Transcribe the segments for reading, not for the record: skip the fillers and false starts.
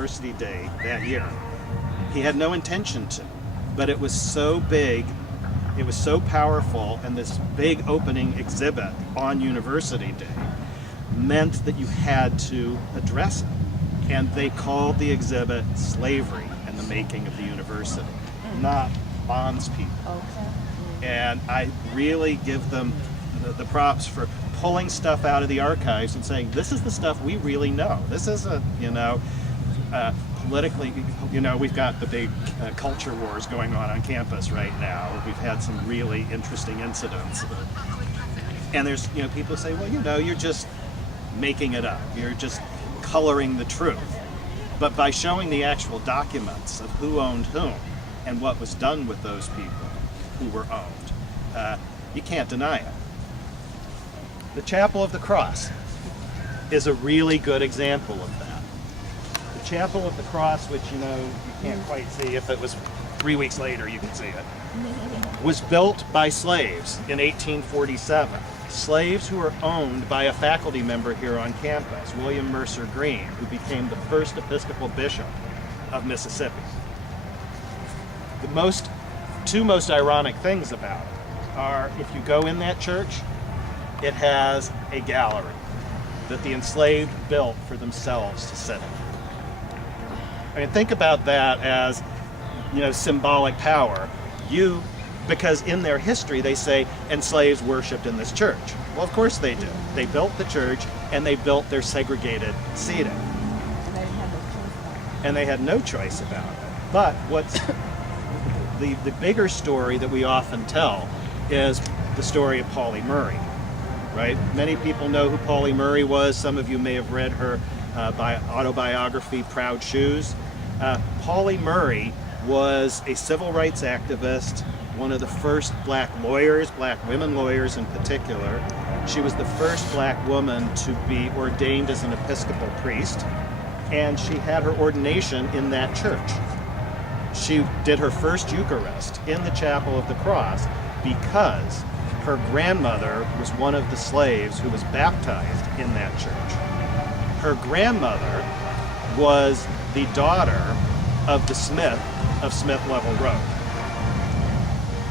University Day that year. He had no intention to, but it was so big, it was so powerful, and this big opening exhibit on University Day meant that you had to address it. And they called the exhibit Slavery and the Making of the University, not bondspeople. Okay. And I really give them the props for pulling stuff out of the archives and saying, this is the stuff we really know. This isn't, politically, we've got the big culture wars going on campus right now. We've had some really interesting incidents. And there's, people say, well, you're just making it up. You're just coloring the truth. But by showing the actual documents of who owned whom and what was done with those people who were owned, you can't deny it. The Chapel of the Cross is a really good example of that. The Chapel of the Cross, which you can't quite see, if it was 3 weeks later you can see it, was built by slaves in 1847. Slaves who were owned by a faculty member here on campus, William Mercer Green, who became the first Episcopal bishop of Mississippi. The two most ironic things about it are, if you go in that church, it has a gallery that the enslaved built for themselves to sit in. I mean, think about that as, symbolic power. Because in their history they say, and slaves worshipped in this church. Well, of course they did. They built the church and they built their segregated seating. And they had no choice about it. But what's the bigger story that we often tell is the story of Pauli Murray, right? Many people know who Pauli Murray was. Some of you may have read her autobiography, Proud Shoes. Pauli Murray was a civil rights activist, one of the first black lawyers, black women lawyers in particular. She was the first black woman to be ordained as an Episcopal priest, and she had her ordination in that church. She did her first Eucharist in the Chapel of the Cross because her grandmother was one of the slaves who was baptized in that church. Her grandmother was the daughter of the Smith of Smith Level Road.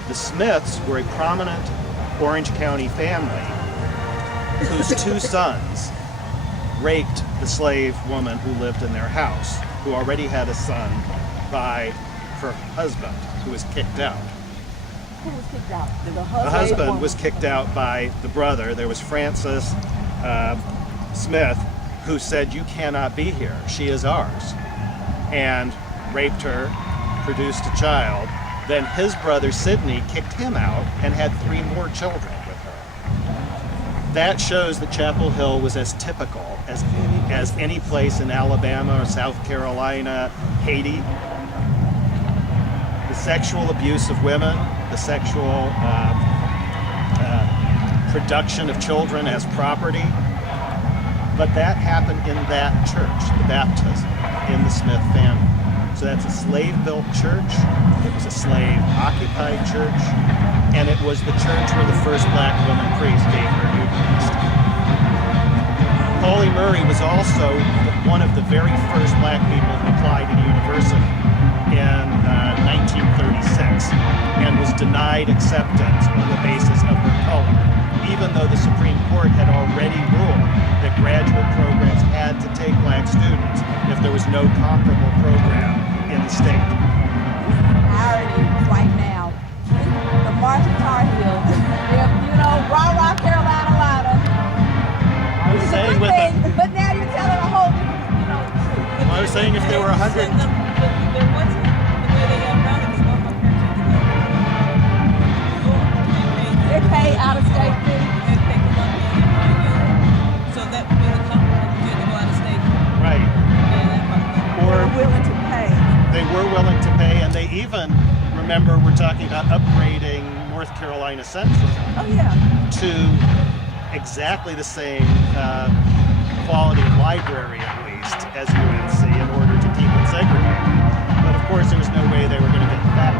The Smiths were a prominent Orange County family whose two sons raped the slave woman who lived in their house, who already had a son by her husband, who was kicked out. Who was kicked out? The husband was kicked out by the brother. There was Francis Smith, who said, "You cannot be here. She is ours," and raped her, produced a child. Then his brother Sidney kicked him out and had 3 more children with her. That shows that Chapel Hill was as typical as any place in Alabama or South Carolina, Haiti. The sexual abuse of women, the sexual production of children as property. But that happened in that church, the baptism in the Smith family. So that's a slave-built church, it was a slave-occupied church, and it was the church where the first black woman priest gave her Eucharist. Pauli Murray was also one of the very first black people who applied to the university in 1936 and was denied acceptance on the basis of her color, even though the Supreme Court had already ruled that graduate programs had to take black students if there was no comparable program in the state. Irony right now. The March of Tar Heels. Rah, Carolina, Lana. I was saying with them. But now you're telling a whole different, Well, I was saying if there were 100. They pay out of state fee. So that would be the company to go out of state. Right. Or Willing to pay. they were willing to pay, and they even, remember, we're talking about upgrading North Carolina Central Oh, yeah. to exactly the same quality of library, at least, as UNC in order to keep it segregated. But of course, there was no way they were going to get that.